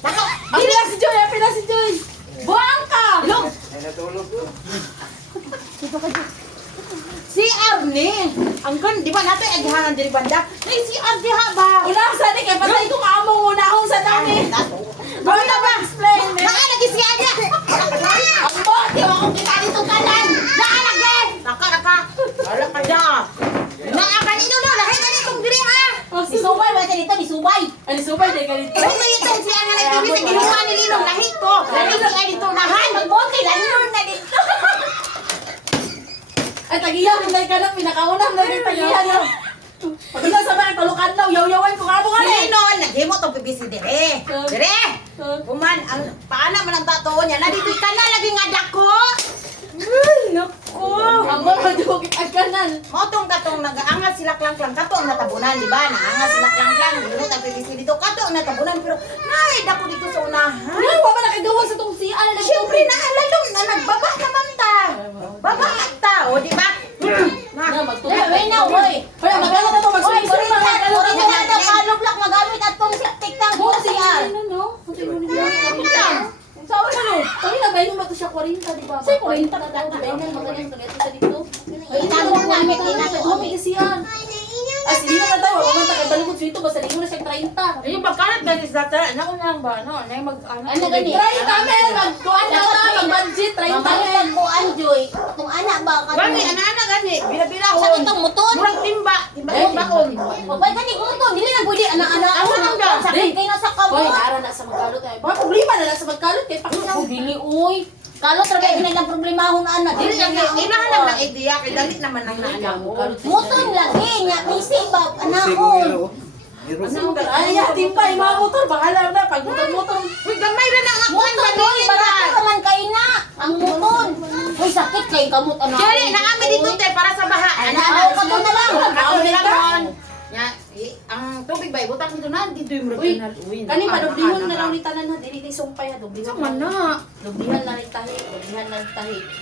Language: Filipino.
Nako, Happy na si Joy! Happy na si Joy! Buang ka! Long, Ay, natulog ko. si Arne. Ang gan, di ba natin aghangan diri banda? Nay si Arne ha ba? Unang sa di kay patay kong amo unahon sa dami. Gawin na ba? Explain me. Naalagi si Arne. Ang bot, di ako kita dito kanan. Naalagi. Naka. Wala ka na. Naakan ino no, lahi ka nitong diri ha. Disubay ba dito, disubay. Ani subay di ganito. Ano itong siya nga nagbibi sa ginuha ni Linong lahit ko. Lahi siya dito nahan. Magbote lang yun na dito. Ay tagiyan mo ka nang pinakaunang na yung tagiyan no. Pagila sa mga talukan daw, yaw-yawan ko amo Si ka ni. Linon, naghimo tong pipisi dire. Dire. Kuman, ang paana man ang tato niya. Nandito ka na lagi nga dako. Ay, naku. Ang mga dugit agkanan. Motong katong nagaangat sila klang-klang kato ang natabunan, di ba? Naangat sila klang-klang. Ginut ang pipisi dito kato ang natabunan. Pero, nay, dako dito sa unahan. Ay, wa ba nakagawa sa tong siya na Siyempre, naalalom na nagbaba naman ta. Baba ta, o di ba? na magtutok. Wait na, boy. Hoy, magalit na to Oy, magsulit sorry mga na. magalit Sorry na daw kalublak magamit atong tiktang busian. Ano no? Puti mo niya. Sawa na no. Kami na bayo ba to siya 40, di ba? Say, 40 na daw. Bayan magaling tagad sa dito. Ay, tanong namin, tinatawag Kami kasi yan. Ay, sige na tayo. Wala man tagabalikod dito basta ligo na siya 30. Yung pagkalat na sa data, ano na lang ba? Ano, na mag ano? Ano gani? 30 men, magkuhan na ta, mag-budget 30 men. Mamalitan ko Anjoy. Kung anak ba ka? Gani, ana gani. Bila-bila Sa itong muton. Murag timba, timba-timbaon. Pagay gani ko to, dili na pwede anak-anak Ano ako lang nang daw? sakit kayo na sa Hoy, kamot. nara na sa magkalot ay. Ba problema na lang sa magkalot kay pakinaw. Ako dili uy. Kalo talaga ginang problemahon na anak. Dili lang inahanap ng idea kay dali naman ang nahanap. Muton lagi nya misi ba anak Kasi ko. kung ano, hero. Ay, timpay mga motor bahala na pag motor. Uy, gamay ra na ang akuan Muton doy barato ka man kay na. Ang muton. Uy sakit kay kamot anak. Jali, naami dito te para sa baha. Ano ka to na lang. Kaon nila kon. Ya, ang tubig ba ibutang dito na dito yung Uy, murag uwi. kani padublihon na lang ni tanan na dili ni sumpay ha dublihon. Sama na. Dublihan na ni tahi, dublihan na ni tahi.